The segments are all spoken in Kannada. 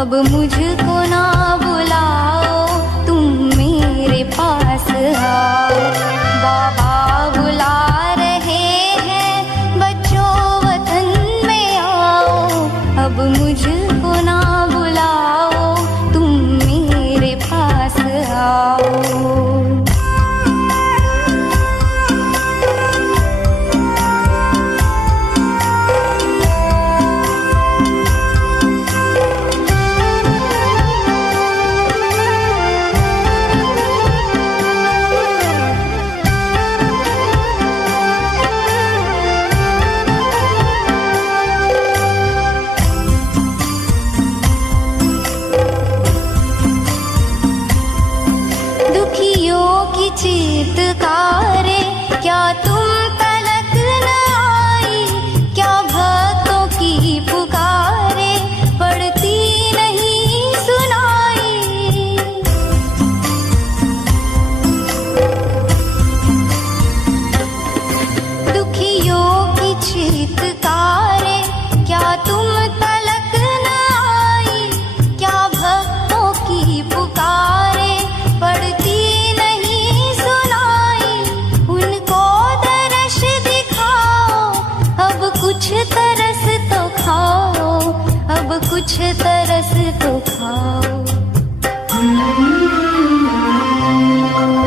अब मुझको ना बुलाओ, तुम मेरे पास आओ। बाबा बुला रहे हैं, बच्चों वतन में आओ। अब मुझको ना बुलाओ, तुम मेरे पास आओ। चीत्कारे क्या तुम तलक न आई, क्या भक्तों की पुकारे पड़ती नहीं सुनाई। दुखियों की चीत्कारे क्या तुम तलक न आई, क्या भक्तों की पुकारे पड़ती कुछ तरस तो खाओ, अब कुछ तरस तो खाओ।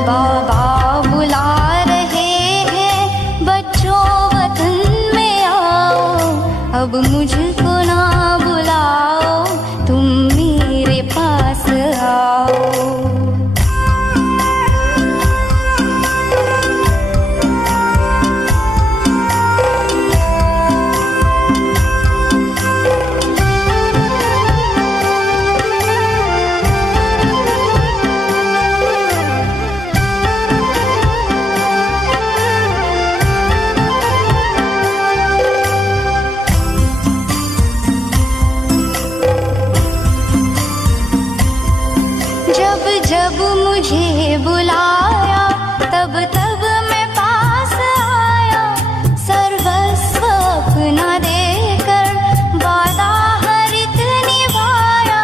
बाबा बुला रहे हैं, बच्चों वतन में आओ। अब मुझको ना बुलाओ, तुम मेरे पास आओ। जब जब मुझे बुलाया, तब तब मैं पास आया। सर्वस्व अपना देकर वादा हर एक निभाया।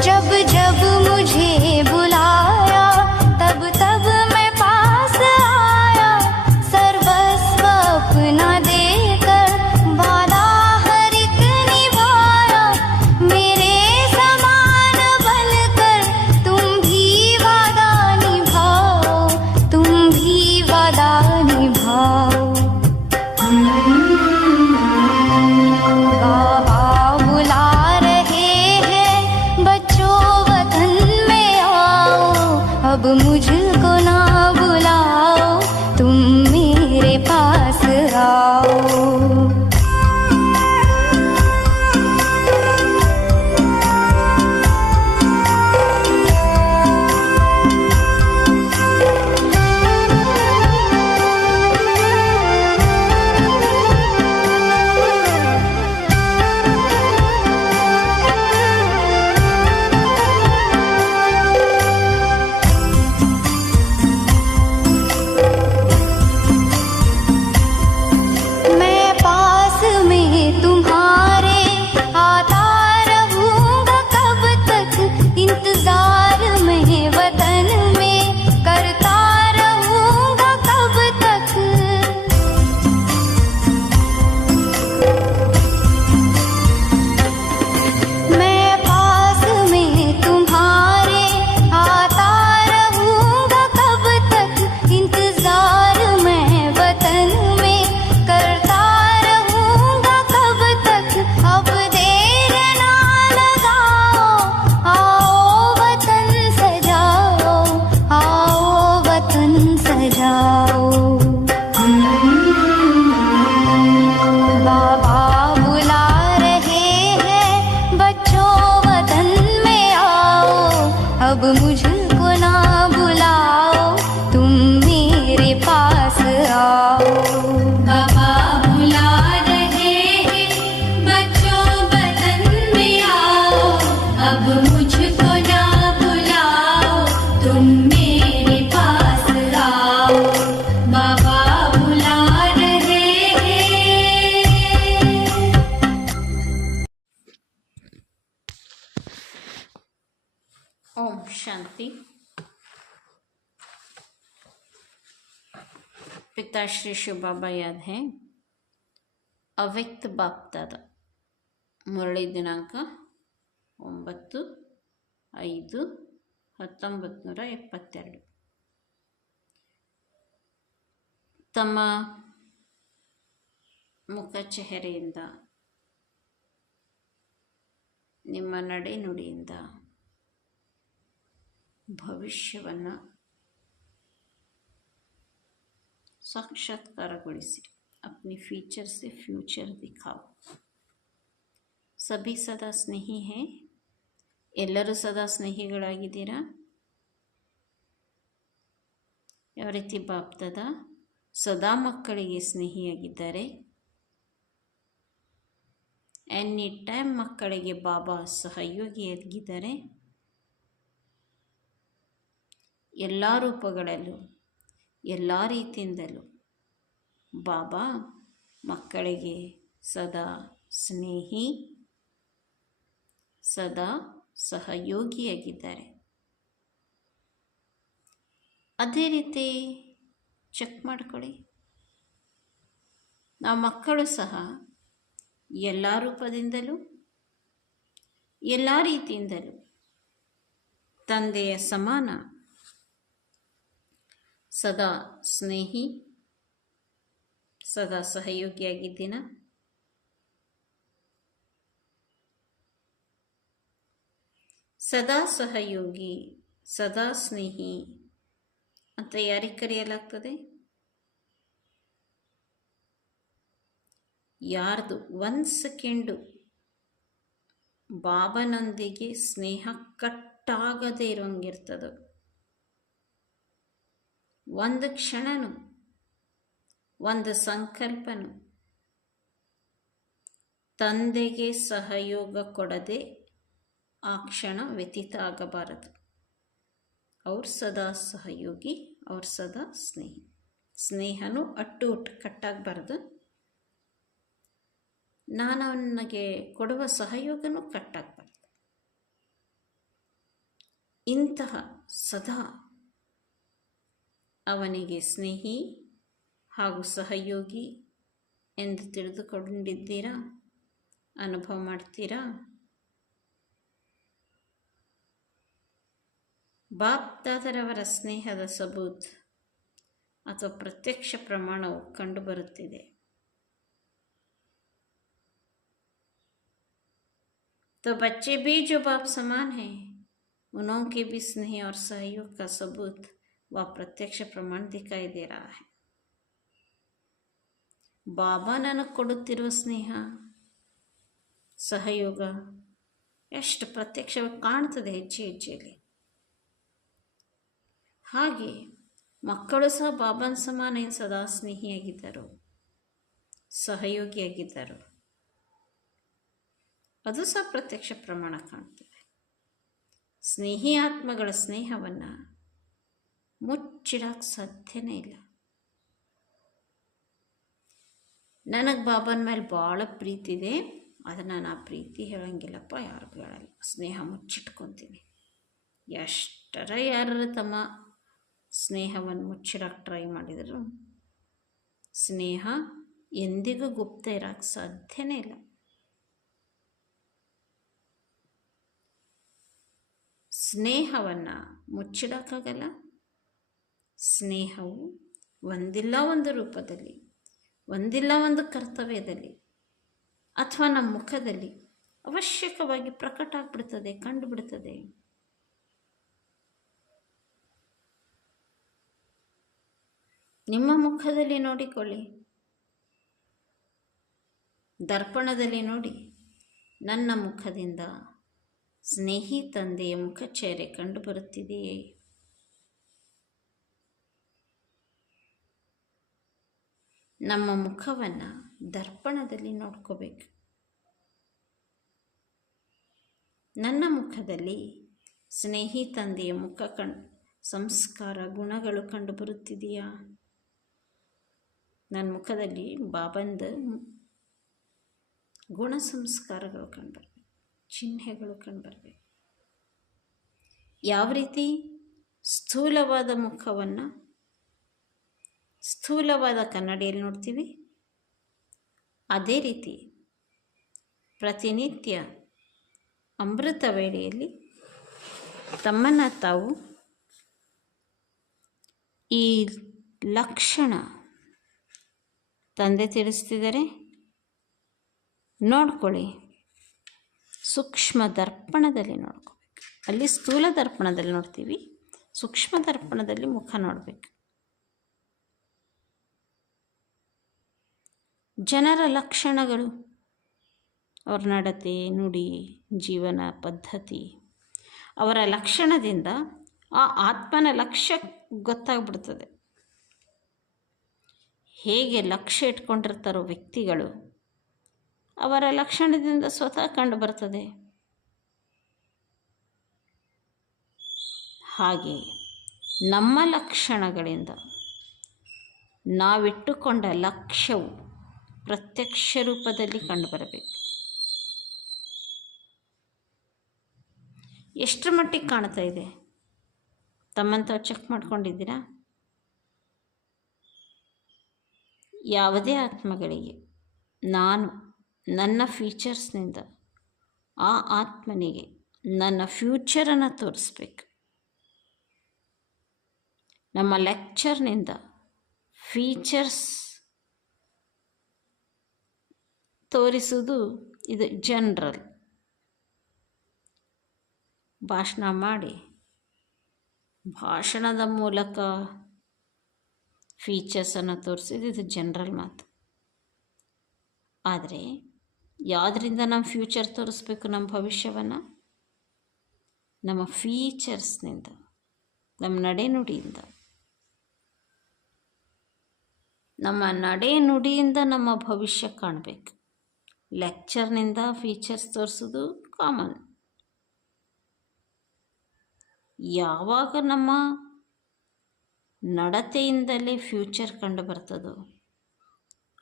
जब जब मुझे बुलाया, तब तब मैं पास आया। सर्वस्व अपना देकर वादा हर एक निभाया। पिताश्री शिव बाबा याद है ಅವ್ಯಕ್ತ ಬಾಪ್ದಾದ ಮುರಳಿ ದಿನಾಂಕ 9/5/1972. ತಮ್ಮ ಮುಖ ಚೆಹರೆಯಿಂದ, ನಿಮ್ಮ ನಡೆನುಡಿಯಿಂದ ಭವಿಷ್ಯವನ್ನು ಸಾಕ್ಷಾತ್ಕಾರಗೊಳಿಸಿ. अपने फीचर से फ्यूचर दिखाओ. सभी सदा स्नेही हैं. ಎಲ್ಲರೂ ಸದಾ ಸ್ನೇಹಿಗಳಾಗಿದ್ದೀರಾ. ಯಾವ ರೀತಿ ಬಾಪ್ದಾದ ಸದಾ ಮಕ್ಕಳಿಗೆ ಸ್ನೇಹಿಯಾಗಿದ್ದಾರೆ. ಎನಿ ಟೈಮ್ ಮಕ್ಕಳಿಗೆ ಬಾಬಾ ಸಹಯೋಗಿಯಾಗಿದ್ದಾರೆ. ಎಲ್ಲ ರೂಪಗಳಲ್ಲೂ ಎಲ್ಲ ರೀತಿಯಿಂದಲೂ ಬಾಬಾ ಮಕ್ಕಳಿಗೆ ಸದಾ ಸ್ನೇಹಿ, ಸದಾ ಸಹಯೋಗಿಯಾಗಿದ್ದಾರೆ. ಅದೇ ರೀತಿ ಚೆಕ್ ಮಾಡ್ಕೊಳ್ಳಿ. ನಾವು ಮಕ್ಕಳು ಸಹ ಎಲ್ಲ ರೂಪದಿಂದಲೂ ಎಲ್ಲ ರೀತಿಯಿಂದಲೂ ತಂದೆಯ ಸಮಾನ ಸದಾ ಸ್ನೇಹಿ, ಸದಾ ಸಹಯೋಗಿಯಾಗಿದ್ದೀನ. ಸದಾ ಸಹಯೋಗಿ, ಸದಾ ಸ್ನೇಹಿ ಅಂತ ಯಾರಿಗೆ ಕರೆಯಲಾಗ್ತದೆ? ಯಾರ್ದು 1 ಸೆಕೆಂಡು ಬಾಬನೊಂದಿಗೆ ಸ್ನೇಹ ಕಟ್ಟಾಗದೇ ಇರೋಂಗಿರ್ತದೋ, 1 ಕ್ಷಣನೂ 1 ಸಂಕಲ್ಪನು ತಂದೆಗೆ ಸಹಯೋಗ ಕೊಡದೆ ಆ ಕ್ಷಣ ವ್ಯತೀತ ಆಗಬಾರದು. ಅವ್ರು ಸದಾ ಸಹಯೋಗಿ, ಅವ್ರು ಸದಾ ಸ್ನೇಹಿ. ಸ್ನೇಹನೂ ಅಟ್ಟು ಕಟ್ಟಾಗಬಾರ್ದು. ನಾನು ಅವನಿಗೆ ಕೊಡುವ ಸಹಯೋಗನೂ ಕಟ್ಟಾಗಬಾರ್ದು. ಇಂತಹ ಸದಾ ಅವನಿಗೆ ಸ್ನೇಹಿ ಹಾಗೂ ಸಹಯೋಗಿ ಎಂದು ತಿಳಿದುಕೊಂಡಿದ್ದೀರಾ? ಅನುಭವ ಮಾಡ್ತೀರಾ? ಬಾಪ್ದಾದರವರ ಸ್ನೇಹದ ಸಬೂತ್ ಅಥವಾ ಪ್ರತ್ಯಕ್ಷ ಪ್ರಮಾಣವು ಕಂಡುಬರುತ್ತಿದೆ. तो बच्चे भी जो बाप समान हैं, उनके भी स्नेह और सहयोग का सबूत व प्रत्यक्ष प्रमाण दिखाई दे रहा है. ಬಾಬಾ ನನಗೆ ಕೊಡುತ್ತಿರುವ ಸ್ನೇಹ ಸಹಯೋಗ ಎಷ್ಟು ಪ್ರತ್ಯಕ್ಷವಾಗಿ ಕಾಣ್ತದೆ ಹೆಜ್ಜೆ ಹೆಜ್ಜೆಯಲ್ಲಿ. ಹಾಗೆ ಮಕ್ಕಳು ಸಹ ಬಾಬಾನ ಸಮಾನ ಸದಾ ಸ್ನೇಹಿಯಾಗಿದ್ದರು, ಸಹಯೋಗಿಯಾಗಿದ್ದರು. ಅದು ಸಹ ಪ್ರತ್ಯಕ್ಷ ಪ್ರಮಾಣ ಕಾಣ್ತದೆ. ಸ್ನೇಹಿ ಆತ್ಮಗಳ ಸ್ನೇಹವನ್ನು ಮುಚ್ಚಿಡಕ್ಕೆ ಸಾಧ್ಯನೇ ಇಲ್ಲ. ನನಗೆ ಬಾಬನ ಮೇಲೆ ಭಾಳ ಪ್ರೀತಿ ಇದೆ, ಆದರೆ ನಾನು ಆ ಪ್ರೀತಿ ಹೇಳೋಂಗಿಲ್ಲಪ್ಪ, ಯಾರಿಗೂ ಹೇಳಲ್ಲ. ಸ್ನೇಹ ಮುಚ್ಚಿಟ್ಕೊತೀನಿ. ಎಷ್ಟರ ಯಾರು ತಮ್ಮ ಸ್ನೇಹವನ್ನು ಮುಚ್ಚಿಡಕ್ಕೆ ಟ್ರೈ ಮಾಡಿದರು, ಸ್ನೇಹ ಎಂದಿಗೂ ಗುಪ್ತ ಇರೋಕ್ಕೆ ಸಾಧ್ಯನೇ ಇಲ್ಲ. ಸ್ನೇಹವನ್ನು ಮುಚ್ಚಿಡೋಕ್ಕಾಗಲ್ಲ. ಸ್ನೇಹವು ಒಂದಿಲ್ಲ ಒಂದು ರೂಪದಲ್ಲಿ, ಒಂದಿಲ್ಲ ಒಂದು ಕರ್ತವ್ಯದಲ್ಲಿ ಅಥವಾ ನಮ್ಮ ಮುಖದಲ್ಲಿ ಅವಶ್ಯಕವಾಗಿ ಪ್ರಕಟ ಆಗಿಬಿಡ್ತದೆ, ಕಂಡುಬಿಡ್ತದೆ. ನಿಮ್ಮ ಮುಖದಲ್ಲಿ ನೋಡಿಕೊಳ್ಳಿ, ದರ್ಪಣದಲ್ಲಿ ನೋಡಿ. ನನ್ನ ಮುಖದಿಂದ ಸ್ನೇಹಿ ತಂದೆಯ ಮುಖಚೇರೆ ಕಂಡುಬರುತ್ತಿದೆಯೇ? ನಮ್ಮ ಮುಖವನ್ನು ದರ್ಪಣದಲ್ಲಿ ನೋಡ್ಕೋಬೇಕು. ನನ್ನ ಮುಖದಲ್ಲಿ ಸ್ನೇಹಿ ತಂದೆಯ ಮುಖ ಸಂಸ್ಕಾರ ಗುಣಗಳು ಕಂಡುಬರುತ್ತಿದೆಯಾ? ನನ್ನ ಮುಖದಲ್ಲಿ ಬಾಬಂದ ಗುಣ ಸಂಸ್ಕಾರಗಳು ಕಂಡುಬರಬೇಕು, ಚಿಹ್ನೆಗಳು ಕಂಡುಬರಬೇಕು. ಯಾವ ರೀತಿ ಸ್ಥೂಲವಾದ ಮುಖವನ್ನು ಸ್ಥೂಲವಾದ ಕನ್ನಡಿಯಲ್ಲಿ ನೋಡ್ತೀವಿ. ಅದೇ ರೀತಿ ಪ್ರತಿನಿತ್ಯ ಅಮೃತ ವೇಳೆಯಲ್ಲಿ ತಮ್ಮನ್ನು ತಾವು ಈ ಲಕ್ಷಣ ತಂದೆ ತಿಳಿಸ್ತಿದ್ದಾರೆ, ನೋಡ್ಕೊಳ್ಳಿ. ಸೂಕ್ಷ್ಮ ದರ್ಪಣದಲ್ಲಿ ನೋಡ್ಕೋಬೇಕು. ಅಲ್ಲಿ ಸ್ಥೂಲ ದರ್ಪಣದಲ್ಲಿ ನೋಡ್ತೀವಿ, ಸೂಕ್ಷ್ಮ ದರ್ಪಣದಲ್ಲಿ ಮುಖ ನೋಡಬೇಕು. ಜನರ ಲಕ್ಷಣಗಳು, ಅವರ ನಡತೆ, ನುಡಿ, ಜೀವನ ಪದ್ಧತಿ, ಅವರ ಲಕ್ಷಣದಿಂದ ಆ ಆತ್ಮನ ಲಕ್ಷ್ಯ ಗೊತ್ತಾಗ್ಬಿಡ್ತದೆ. ಹೇಗೆ ಲಕ್ಷ್ಯ ಇಟ್ಕೊಂಡಿರ್ತಾರೋ ವ್ಯಕ್ತಿಗಳು, ಅವರ ಲಕ್ಷಣದಿಂದ ಸ್ವತಃ ಕಂಡು ಬರ್ತದೆ. ಹಾಗೆ ನಮ್ಮ ಲಕ್ಷಣಗಳಿಂದ ನಾವಿಟ್ಟುಕೊಂಡ ಲಕ್ಷ್ಯವು ಪ್ರತ್ಯಕ್ಷ ರೂಪದಲ್ಲಿ ಕಂಡುಬರಬೇಕು. ಎಷ್ಟರ ಮಟ್ಟಿಗೆ ಕಾಣ್ತಾ ಇದೆ ತಮ್ಮಂತ ಚೆಕ್ ಮಾಡ್ಕೊಂಡಿದ್ದೀರಾ? ಯಾವುದೇ ಆತ್ಮಗಳಿಗೆ ನಾನು ನನ್ನ ಫೀಚರ್ಸ್ನಿಂದ ಆ ಆತ್ಮನಿಗೆ ನನ್ನ ಫ್ಯೂಚರನ್ನು ತೋರಿಸ್ಬೇಕು. ನಮ್ಮ ಲೆಕ್ಚರ್ನಿಂದ ಫೀಚರ್ಸ್ ತೋರಿಸುವುದು ಇದು ಜನರಲ್. ಭಾಷಣ ಮಾಡಿ ಭಾಷಣದ ಮೂಲಕ ಫೀಚರ್ಸನ್ನು ತೋರಿಸಿದ್ದು ಇದು ಜನರಲ್ ಮಾತು. ಆದರೆ ಯಾವುದರಿಂದ ನಮ್ಮ ಫ್ಯೂಚರ್ ತೋರಿಸ್ಬೇಕು? ನಮ್ಮ ಭವಿಷ್ಯವನ್ನು ನಮ್ಮ ಫೀಚರ್ಸ್ನಿಂದ, ನಮ್ಮ ನಡೆನುಡಿಯಿಂದ. ನಮ್ಮ ನಡೆನುಡಿಯಿಂದ ನಮ್ಮ ಭವಿಷ್ಯ ಕಾಣಬೇಕು. ಲೆಕ್ಚರ್ನಿಂದ ಫೀಚರ್ಸ್ ತೋರಿಸೋದು ಕಾಮನ್. ಯಾವಾಗ ನಮ್ಮ ನಡತೆಯಿಂದಲೇ ಫ್ಯೂಚರ್ ಕಂಡು ಬರ್ತದೋ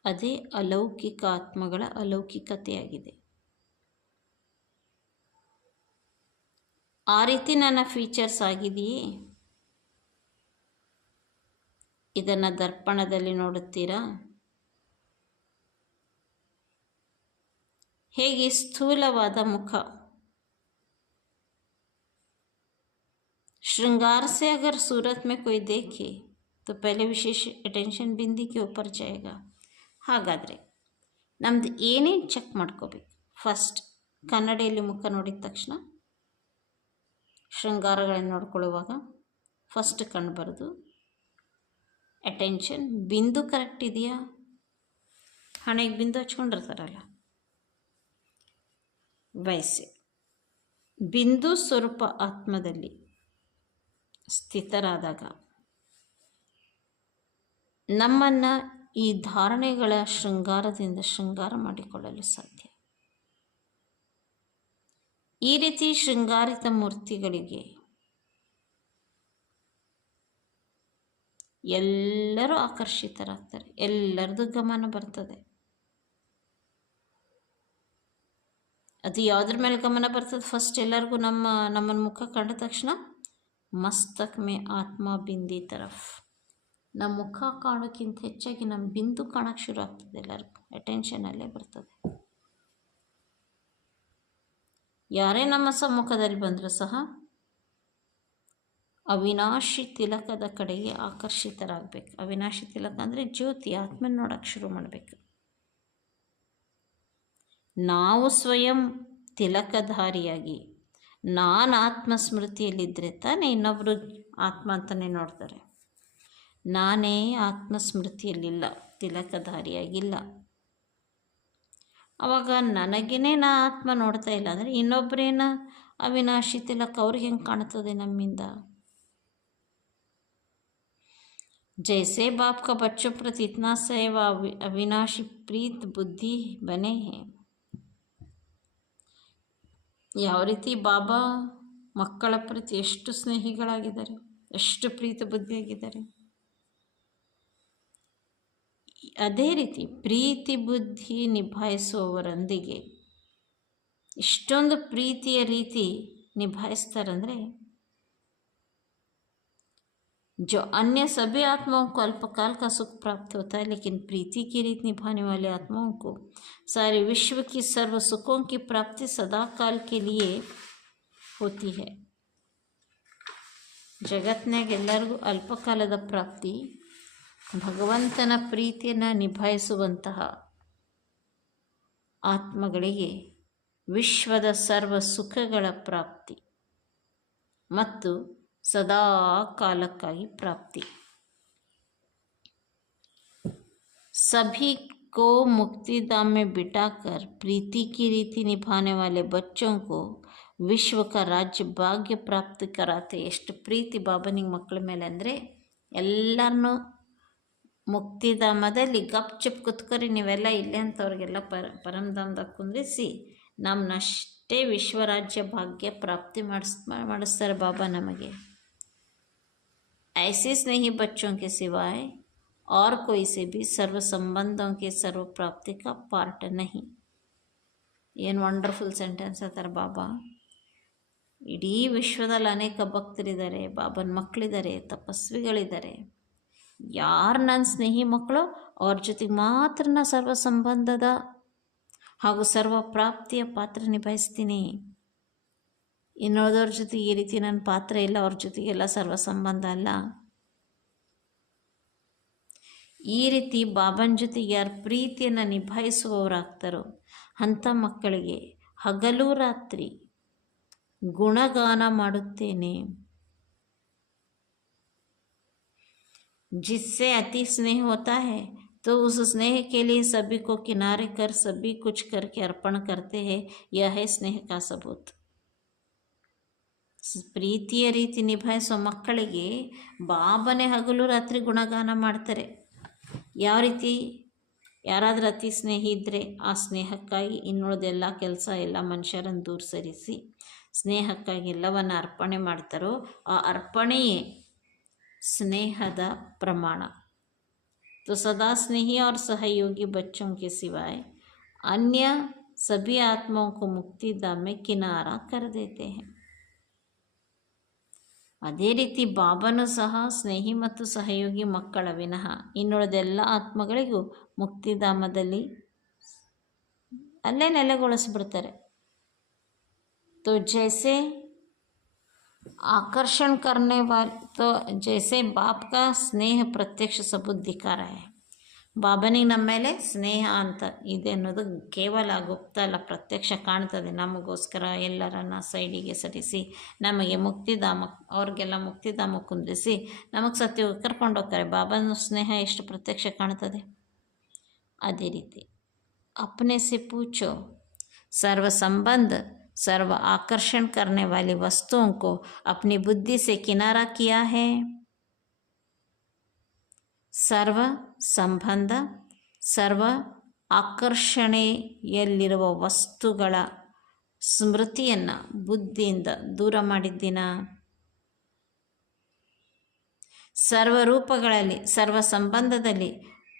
ಅದೇ ಅಲೌಕಿಕ ಆತ್ಮಗಳ ಅಲೌಕಿಕತೆಯಾಗಿದೆ. ಆ ರೀತಿ ನನ್ನ ಫೀಚರ್ಸ್ ಆಗಿದೆಯೇ? ಇದನ್ನು ದರ್ಪಣದಲ್ಲಿ ನೋಡುತ್ತೀರಾ? ಹೇಗೆ ಸ್ಥೂಲವಾದ ಮುಖ, श्रृंगार से अगर सूरत में कोई देखे तो पहले विशेष अटेंशन बिंदी के ऊपर जाएगा. ಹಾಗಾದರೆ ನಮ್ಮದು ಏನೇನು ಚೆಕ್ ಮಾಡ್ಕೋಬೇಕು? ಫಸ್ಟ್ ಕನ್ನಡಿಯಲ್ಲಿ ಮುಖ ನೋಡಿದ ತಕ್ಷಣ ಶೃಂಗಾರಗಳನ್ನು ನೋಡ್ಕೊಳ್ಳುವಾಗ ಫಸ್ಟ್ ಕಂಡುಬರೋದು ಅಟೆನ್ಷನ್. ಬಿಂದು ಕರೆಕ್ಟ್ ಇದೆಯಾ? ಹಣೆಗೆ ಬಿಂದು ಹಚ್ಕೊಂಡಿರ್ತಾರಲ್ಲ, ವಯಸ್ಸೆ ಬಿಂದು ಸ್ವರೂಪ ಆತ್ಮದಲ್ಲಿ ಸ್ಥಿತರಾದಾಗ ನಮ್ಮನ್ನು ಈ ಧಾರಣೆಗಳ ಶೃಂಗಾರದಿಂದ ಶೃಂಗಾರ ಮಾಡಿಕೊಳ್ಳಲು ಸಾಧ್ಯ. ಈ ರೀತಿ ಶೃಂಗಾರಿತ ಮೂರ್ತಿಗಳಿಗೆ ಎಲ್ಲರೂ ಆಕರ್ಷಿತರಾಗ್ತಾರೆ, ಎಲ್ಲರದ್ದು ಗಮನ ಬರ್ತದೆ. ಅದು ಯಾವುದ್ರ ಮೇಲೆ ಗಮನ ಬರ್ತದೆ? ಫಸ್ಟ್ ಎಲ್ಲರಿಗೂ ನಮ್ಮ ಮುಖ ಕಂಡ ತಕ್ಷಣ ಮಸ್ತಕ್ ಮೇ ಆತ್ಮ ಬಿಂದಿ ತರಫ್, ನಮ್ಮ ಮುಖ ಕಾಣೋಕ್ಕಿಂತ ಹೆಚ್ಚಾಗಿ ನಮ್ಮ ಬಿಂದು ಕಾಣೋಕ್ಕೆ ಶುರು ಆಗ್ತದೆ. ಎಲ್ಲರಿಗೂ ಅಟೆನ್ಷನಲ್ಲೇ ಬರ್ತದೆ. ಯಾರೇ ನಮ್ಮ ಸಮ್ಮುಖದಲ್ಲಿ ಬಂದರೂ ಸಹ ಅವಿನಾಶಿ ತಿಲಕದ ಕಡೆಗೆ ಆಕರ್ಷಿತರಾಗಬೇಕು. ಅವಿನಾಶಿ ತಿಲಕ ಅಂದರೆ ಜ್ಯೋತಿ, ಆತ್ಮನ ನೋಡೋಕ್ಕೆ ಶುರು ಮಾಡಬೇಕು. ನಾವು ಸ್ವಯಂ ತಿಲಕಧಾರಿಯಾಗಿ ನಾನು ಆತ್ಮಸ್ಮೃತಿಯಲ್ಲಿದ್ದರೆ ತಾನೇ ಇನ್ನೊಬ್ಬರು ಆತ್ಮ ಅಂತಲೇ ನೋಡ್ತಾರೆ. ನಾನೇ ಆತ್ಮಸ್ಮೃತಿಯಲ್ಲಿಲ್ಲ, ತಿಲಕಧಾರಿಯಾಗಿಲ್ಲ. ಆವಾಗ ನನಗೇನೆ ನಾ ಆತ್ಮ ನೋಡ್ತಾ ಇಲ್ಲ ಅಂದರೆ ಇನ್ನೊಬ್ಬರೇನ ಅವಿನಾಶಿ ತಿಲಕ ಅವ್ರಿಗೆ ಹೆಂಗೆ ಕಾಣ್ತದೆ ನಮ್ಮಿಂದ? जैसे बाप का बच्चों प्रति इतना सेवा अविनाशी प्रीत बुद्धि बने हैं. ಯಾವ ರೀತಿ ಬಾಬಾ ಮಕ್ಕಳ ಪ್ರತಿ ಎಷ್ಟು ಸ್ನೇಹಿಗಳಾಗಿದ್ದಾರೆ, ಎಷ್ಟು ಪ್ರೀತಿ ಬುದ್ಧಿಯಾಗಿದ್ದಾರೆ. ಅದೇ ರೀತಿ ಪ್ರೀತಿ ಬುದ್ಧಿ ನಿಭಾಯಿಸುವವರೊಂದಿಗೆ ಇಷ್ಟೊಂದು ಪ್ರೀತಿಯ ರೀತಿ ನಿಭಾಯಿಸ್ತಾರಂದರೆ जो अन्य सभी आत्माओं को अल्पकाल का सुख प्राप्त होता है, लेकिन प्रीति की रीत निभाने वाली आत्माओं को सारे विश्व की सर्व सुखों की प्राप्ति सदा काल के लिए होती है. ಜಗತ್ನಾಗ ಎಲ್ಲರಿಗೂ ಅಲ್ಪಕಾಲದ ಪ್ರಾಪ್ತಿ, ಭಗವಂತನ ಪ್ರೀತಿಯನ್ನು ನಿಭಾಯಿಸುವಂತಹ ಆತ್ಮಗಳಿಗೆ ವಿಶ್ವದ ಸರ್ವ ಸುಖಗಳ ಪ್ರಾಪ್ತಿ ಮತ್ತು ಸದಾ ಕಾಲಕ್ಕಾಗಿ ಪ್ರಾಪ್ತಿ. सभी को मुक्तिधाम में बिठाकर प्रीति की रीति निभाने वाले बच्चों को ವಿಶ್ವ ಕ ರಾಜ್ಯ ಭಾಗ್ಯ ಪ್ರಾಪ್ತಿ ಕರಾತೆ. ಎಷ್ಟು ಪ್ರೀತಿ ಬಾಬನಿಗೆ ಮಕ್ಕಳ ಮೇಲೆ ಅಂದರೆ, ಎಲ್ಲರನ್ನೂ ಮುಕ್ತಿಧಾಮದಲ್ಲಿ ಗಪ್ ಚಿಪ್ ಕುತ್ಕರಿ ನೀವೆಲ್ಲ ಇಲ್ಲೇ ಅಂತವ್ರಿಗೆಲ್ಲ ಪರಮಧಾಮದಾಗ ಕುಂದ್ರಿಸಿ ನಮ್ಮನ್ನಷ್ಟೇ ವಿಶ್ವರಾಜ್ಯ ಭಾಗ್ಯ ಪ್ರಾಪ್ತಿ ಮಾಡಿಸ್ತಾರೆ ಬಾಬಾ ನಮಗೆ. ऐसे स्नेही बच्चों के सिवाय और कोई से भी सर्व संबंधों के सर्व प्राप्ति का पार्ट नहीं. ಏನು ವಂಡರ್ಫುಲ್ ಸೆಂಟೆನ್ಸ್ ಅಂತಾರೆ ಬಾಬಾ. ಇಡೀ ವಿಶ್ವದಲ್ಲಿ ಅನೇಕ ಭಕ್ತರಿದ್ದಾರೆ, ಬಾಬನ ಮಕ್ಕಳಿದ್ದಾರೆ, ತಪಸ್ವಿಗಳಿದ್ದಾರೆ. ಯಾರು ನನ್ನ ಸ್ನೇಹಿ ಮಕ್ಕಳು ಅವ್ರ ಜೊತೆಗೆ ಮಾತ್ರ ನಾ ಸರ್ವ ಸಂಬಂಧದ ಹಾಗೂ ಸರ್ವ ಪ್ರಾಪ್ತಿಯ ಪಾತ್ರ ನಿಭಾಯಿಸ್ತೀನಿ. ಇನ್ನೋದವ್ರ ಜೊತೆಗೆ ಈ ರೀತಿ ನನ್ನ ಪಾತ್ರ ಇಲ್ಲ, ಅವ್ರ ಜೊತೆಗೆಲ್ಲ ಸರ್ವ ಸಂಬಂಧ ಅಲ್ಲ. ಈ ರೀತಿ ಬಾಬನ ಜೊತೆಗೆ ಯಾರು ಪ್ರೀತಿಯನ್ನು ನಿಭಾಯಿಸುವವರಾಗ್ತಾರೋ ಅಂಥ ಮಕ್ಕಳಿಗೆ ಹಗಲು ರಾತ್ರಿ ಗುಣಗಾನ ಮಾಡುತ್ತೇನೆ. जिससे अति स्नेह होता है तो उस स्नेह के लिए सभी को किनारे कर सभी कुछ करके अर्पण करते हैं. यह है स्नेह का सबूत. ಪ್ರೀತಿಯ ರೀತಿ ನಿಭಾಯಿಸೋ ಮಕ್ಕಳಿಗೆ ಬಾಬನೇ ಹಗಲು ರಾತ್ರಿ ಗುಣಗಾನ ಮಾಡ್ತಾರೆ. ಯಾವ ರೀತಿ? ಯಾರಾದರೂ ಅತಿ ಸ್ನೇಹಿ ಇದ್ದರೆ ಆ ಸ್ನೇಹಕ್ಕಾಗಿ ಇನ್ನುಳಿದೆಲ್ಲ ಕೆಲಸ ಎಲ್ಲ ಮನುಷ್ಯರನ್ನು ದೂರ ಸರಿಸಿ ಸ್ನೇಹಕ್ಕಾಗಿ ಎಲ್ಲವನ್ನು ಅರ್ಪಣೆ ಮಾಡ್ತಾರೋ ಆ ಅರ್ಪಣೆಯೇ ಸ್ನೇಹದ ಪ್ರಮಾಣ. तो सदा स्नेही और सहयोगी बच्चों के सिवाय अन्य सभी आत्माओं को मुक्तिधाम में किनारा कर देते हैं. ಅದೇ ರೀತಿ ಬಾಬನು ಸಹ ಸ್ನೇಹಿ ಮತ್ತು ಸಹಯೋಗಿ ಮಕ್ಕಳ ವಿನಃ ಇನ್ನುಳಿದೆಲ್ಲ ಆತ್ಮಗಳಿಗೂ ಮುಕ್ತಿಧಾಮದಲ್ಲಿ ಅಲ್ಲೇ ನೆಲೆಗೊಳಿಸ್ಬಿಡ್ತಾರೆ. तो जैसे आकर्षण करने वाले तो जैसे बाप का स्नेह प्रत्यक्ष सबूत दिखा रहा है. ಬಾಬನಿಗೆ ನಮ್ಮ ಮೇಲೆ ಸ್ನೇಹ ಅಂತ ಇದೆ ಅನ್ನೋದು ಕೇವಲ ಗುಪ್ತ ಅಲ್ಲ, ಪ್ರತ್ಯಕ್ಷ ಕಾಣ್ತದೆ. ನಮಗೋಸ್ಕರ ಎಲ್ಲರನ್ನ ಸೈಡಿಗೆ ಸರಿಸಿ ನಮಗೆ ಮುಕ್ತಿಧಾಮ, ಅವ್ರಿಗೆಲ್ಲ ಮುಕ್ತಿಧಾಮ ಕುಂದಿಸಿ ನಮಗೆ ಸತ್ಯ ಕರ್ಕೊಂಡು ಹೋಗ್ತಾರೆ. ಬಾಬನ ಸ್ನೇಹ ಎಷ್ಟು ಪ್ರತ್ಯಕ್ಷ ಕಾಣ್ತದೆ. ಅದೇ ರೀತಿ अपने से पूछो, सर्व संबंध सर्व आकर्षण करने वाली वस्तुओं को अपनी बुद्धि से किनारा किया है. ಸರ್ವ ಸಂಬಂಧ ಸರ್ವ ಆಕರ್ಷಣೆಯಲ್ಲಿರುವ ವಸ್ತುಗಳ ಸ್ಮೃತಿಯನ್ನು ಬುದ್ಧಿಯಿಂದ ದೂರ ಮಾಡಿದ್ದೀನ. ಸರ್ವರೂಪಗಳಲ್ಲಿ ಸರ್ವ ಸಂಬಂಧದಲ್ಲಿ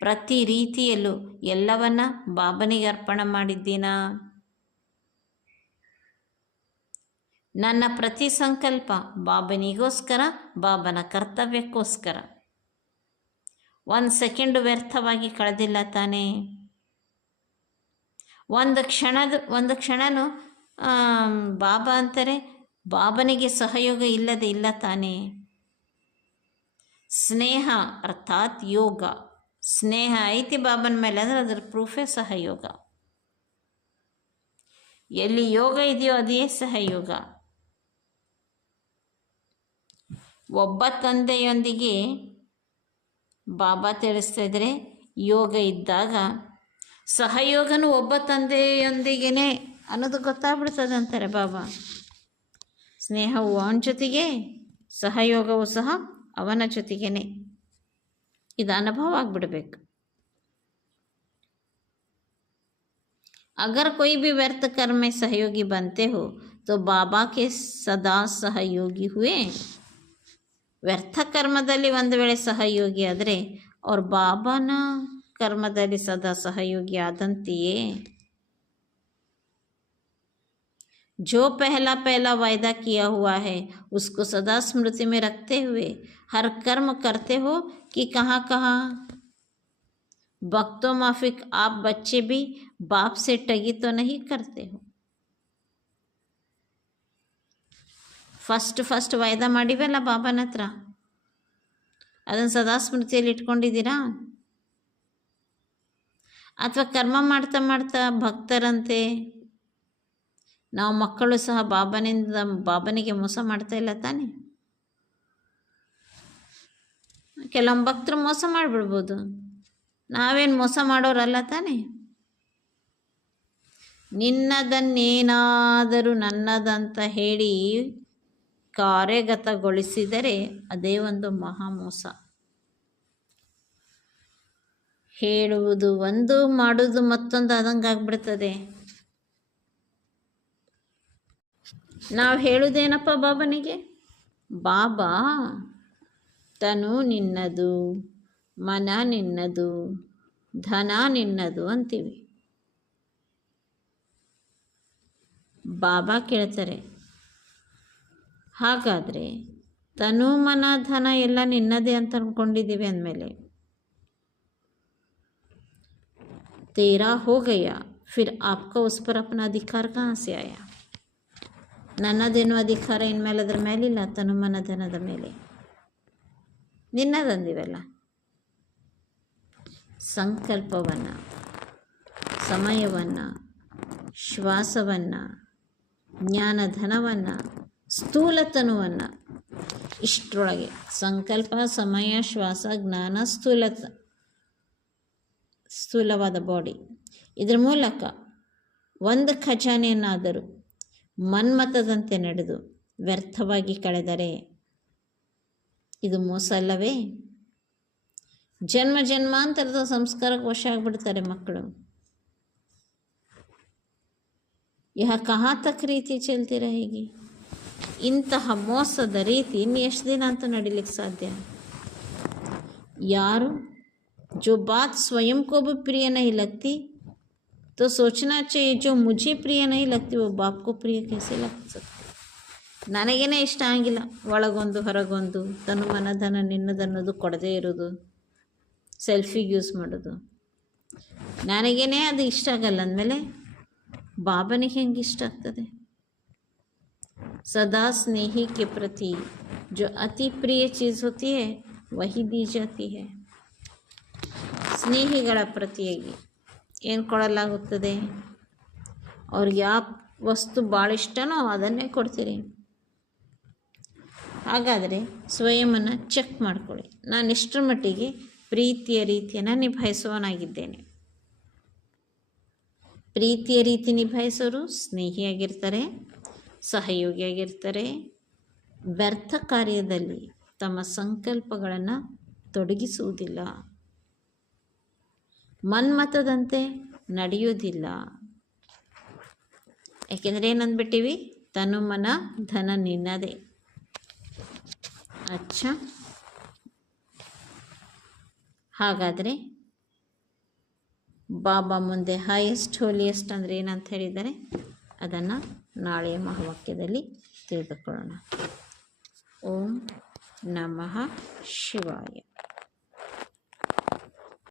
ಪ್ರತಿ ರೀತಿಯಲ್ಲೂ ಎಲ್ಲವನ್ನ ಬಾಬನಿಗೆ ಅರ್ಪಣೆ ಮಾಡಿದ್ದೀನ. ನನ್ನ ಪ್ರತಿ ಸಂಕಲ್ಪ ಬಾಬನಿಗೋಸ್ಕರ, ಬಾಬನ ಕರ್ತವ್ಯಕ್ಕೋಸ್ಕರ. ಒಂದು ಸೆಕೆಂಡು ವ್ಯರ್ಥವಾಗಿ ಕಳೆದಿಲ್ಲ ತಾನೇ. ಒಂದು ಕ್ಷಣನೂ ಬಾಬಾ ಅಂತಾರೆ ಬಾಬನಿಗೆ ಸಹಯೋಗ ಇಲ್ಲದೆ ಇಲ್ಲ ತಾನೇ. ಸ್ನೇಹ ಅರ್ಥಾತ್ ಯೋಗ, ಸ್ನೇಹ ಐತಿ ಬಾಬನ ಮೇಲೆ ಅಂದರೆ ಅದರ ಪ್ರೂಫೇ ಸಹಯೋಗ. ಎಲ್ಲಿ ಯೋಗ ಇದೆಯೋ ಅದೇ ಸಹಯೋಗ. ಒಬ್ಬ ತಂದೆಯೊಂದಿಗೆ ಬಾಬಾ ತಿಳಿಸ್ತಾ ಇದ್ರೆ ಯೋಗ ಇದ್ದಾಗ ಸಹಯೋಗನೂ ಒಬ್ಬ ತಂದೆಯೊಂದಿಗೇ ಅನ್ನೋದು ಗೊತ್ತಾಗ್ಬಿಡ್ತದೆ ಅಂತಾರೆ ಬಾಬಾ. ಸ್ನೇಹವು ಅವನ ಜೊತೆಗೆ, ಸಹಯೋಗವು ಸಹ ಅವನ ಜೊತೆಗೇನೆ. ಇದು ಅನುಭವ ಆಗಿಬಿಡ್ಬೇಕು. अगर कोई भी व्यर्थ कर्म में सहयोगी बनते हो तो बाबा के सदा सहयोगी हुए. ವ್ಯರ್ಥ ಕರ್ಮದಲ್ಲಿ ಒಂದು ವೇಳೆ ಸಹಯೋಗಿ ಆದರೆ ಅವ್ರ ಬಾಬಾನ ಕರ್ಮದಲ್ಲಿ ಸದಾ ಸಹಯೋಗಿ ಆದಂತೆಯೇ. जो पहला पहला वायदा किया हुआ है उसको सदा स्मृति में रखते हुए हर कर्म करते हो कि कहाँ कहाँ। वक्तों माफिक आप बच्चे भी बाप से टगी तो नहीं करते हो। ಫಸ್ಟ್ ವಾಯ್ದ ಮಾಡಿವಲ್ಲ ಬಾಬನ ಹತ್ರ, ಅದನ್ನು ಸದಾ ಸ್ಮೃತಿಯಲ್ಲಿ ಇಟ್ಕೊಂಡಿದ್ದೀರಾ? ಅಥವಾ ಕರ್ಮ ಮಾಡ್ತಾ ಮಾಡ್ತಾ ಭಕ್ತರಂತೆ ನಾವು ಮಕ್ಕಳು ಸಹ ಬಾಬನಿಗೆ ಮೋಸ ಮಾಡ್ತಾ ಇಲ್ಲ ತಾನೆ? ಕೆಲವೊಂದು ಭಕ್ತರು ಮೋಸ ಮಾಡಿಬಿಡ್ಬೋದು, ನಾವೇನು ಮೋಸ ಮಾಡೋರಲ್ಲ ತಾನೆ? ನಿನ್ನದನ್ನೇನಾದರೂ ನನ್ನದಂತ ಹೇಳಿ ಕಾರ್ಯಗತಗೊಳಿಸಿದರೆ ಅದೇ ಒಂದು ಮಹಾಮೋಸ. ಹೇಳುವುದು ಒಂದು, ಮಾಡುವುದು ಮತ್ತೊಂದು ಆದಂಗಾಗ್ಬಿಡ್ತದೆ. ನಾವು ಹೇಳುವುದೇನಪ್ಪ ಬಾಬನಿಗೆ? ಬಾಬಾ ತನು ನಿನ್ನದು, ಮನ ನಿನ್ನದು, ಧನ ನಿನ್ನದು ಅಂತೀವಿ. ಬಾಬಾ ಕೇಳ್ತಾರೆ, ಹಾಗಾದರೆ ತನು ಮನ ಧನ ಎಲ್ಲ ನಿನ್ನದೇ ಅಂತ ಅಂದ್ಕೊಂಡಿದ್ದೀವಿ ಅಂದಮೇಲೆ तेरा हो गया फिर आपका उस पर अपना अधिकार कहाँ से आया? ನನ್ನದೇನು ಅಧಿಕಾರ ಇನ್ಮೇಲೆ ಅದರ ಮೇಲಿಲ್ಲ, ತನು ಮನ ಧನದ ಮೇಲೆ ನಿನ್ನದಂದಿವಲ್ಲ. ಸಂಕಲ್ಪವನ್ನು, ಸಮಯವನ್ನು, ಶ್ವಾಸವನ್ನು, ಜ್ಞಾನಧನವನ್ನು, ಸ್ಥೂಲತನುವನ್ನು, ಇಷ್ಟರೊಳಗೆ ಸಂಕಲ್ಪ, ಸಮಯ, ಶ್ವಾಸ, ಜ್ಞಾನ, ಸ್ಥೂಲವಾದ ಬಾಡಿ, ಇದರ ಮೂಲಕ ಒಂದು ಖಜಾನೆಯನ್ನಾದರೂ ಮನ್ಮತದಂತೆ ನಡೆದು ವ್ಯರ್ಥವಾಗಿ ಕಳೆದರೆ ಇದು ಮೋಸ ಅಲ್ಲವೇ? ಜನ್ಮ ಜನ್ಮಾಂತರದ ಸಂಸ್ಕಾರಕ್ಕೆ ವಶ ಆಗಿಬಿಡ್ತಾರೆ ಮಕ್ಕಳು. ಯಹ ಕಹಾ ತಕ್ ರೀತಿ ಚಲ್ತಿ रहेगी? ಇಂತಹ ಮೋಸದ ರೀತಿ ಇನ್ನು ಎಷ್ಟು ದಿನ ಅಂತ ನಡೀಲಿಕ್ಕೆ ಸಾಧ್ಯ? ಯಾರು जो बात स्वयं को भी प्रिय नहीं लगती तो सोचना चाहिए जो मुझे प्रिय नहीं लगती वो बाप को प्रिय कैसे लग सकती? ನನಗೇನೆ ಇಷ್ಟ ಆಗಿಲ್ಲ, ಒಳಗೊಂದು ಹೊರಗೊಂದು, ತನು ಮನ ಧನ ನಿನ್ನದನ್ನೋದು ಕೊಡದೇ ಇರೋದು, ಸೆಲ್ಫಿಗೆ ಯೂಸ್ ಮಾಡೋದು, ನನಗೇನೆ ಅದು ಇಷ್ಟ ಆಗಲ್ಲ ಅಂದಮೇಲೆ ಬಾಬನಿಗೆ ಹೆಂಗೆ ಇಷ್ಟ ಆಗ್ತದೆ? सदा स्नेही के प्रति जो अति प्रिय चीज़ होती है वही दी जाती है. ಸ್ನೇಹಿಗಳ ಪ್ರತಿಯಾಗಿ ಏನು ಕೊಡಲಾಗುತ್ತದೆ? ಅವ್ರಿಗೆ ಯಾವ ವಸ್ತು ಭಾಳ ಇಷ್ಟನೋ ಅದನ್ನೇ ಕೊಡ್ತೀರಿ. ಹಾಗಾದರೆ ಸ್ವಯಮನ್ನು ಚೆಕ್ ಮಾಡ್ಕೊಳ್ಳಿ, ನಾನು ಇಷ್ಟರ ಮಟ್ಟಿಗೆ ಪ್ರೀತಿಯ ರೀತಿಯನ್ನು ನಿಭಾಯಿಸುವವನಾಗಿದ್ದೇನೆ. ಪ್ರೀತಿಯ ರೀತಿ ನಿಭಾಯಿಸೋರು ಸ್ನೇಹಿಯಾಗಿರ್ತಾರೆ, ಸಹಯೋಗಿಯಾಗಿರ್ತಾರೆ, ವ್ಯರ್ಥ ಕಾರ್ಯದಲ್ಲಿ ತಮ್ಮ ಸಂಕಲ್ಪಗಳನ್ನು ತೊಡಗಿಸುವುದಿಲ್ಲ, ಮನ್ಮತದಂತೆ ನಡೆಯುವುದಿಲ್ಲ. ಯಾಕೆಂದರೆ ಏನಂದ್ಬಿಟ್ಟಿವಿ? ತನು ಮನ ಧನ ನಿನ್ನದೇ. ಅಚ್ಚಾ, ಹಾಗಾದರೆ ಬಾಬಾ ಮುಂದೆ ಹೈಯೆಸ್ಟ್ ಹೋಲಿಯೆಸ್ಟ್ ಅಂದರೆ ಏನಂತ ಹೇಳಿದ್ದಾರೆ ಅದನ್ನು ನಾಳೆಯ ಮಹಾವಾಕ್ಯದಲ್ಲಿ ತಿಳಿದುಕೊಳ್ಳೋಣ. ಓಂ ನಮಃ ಶಿವಾಯ.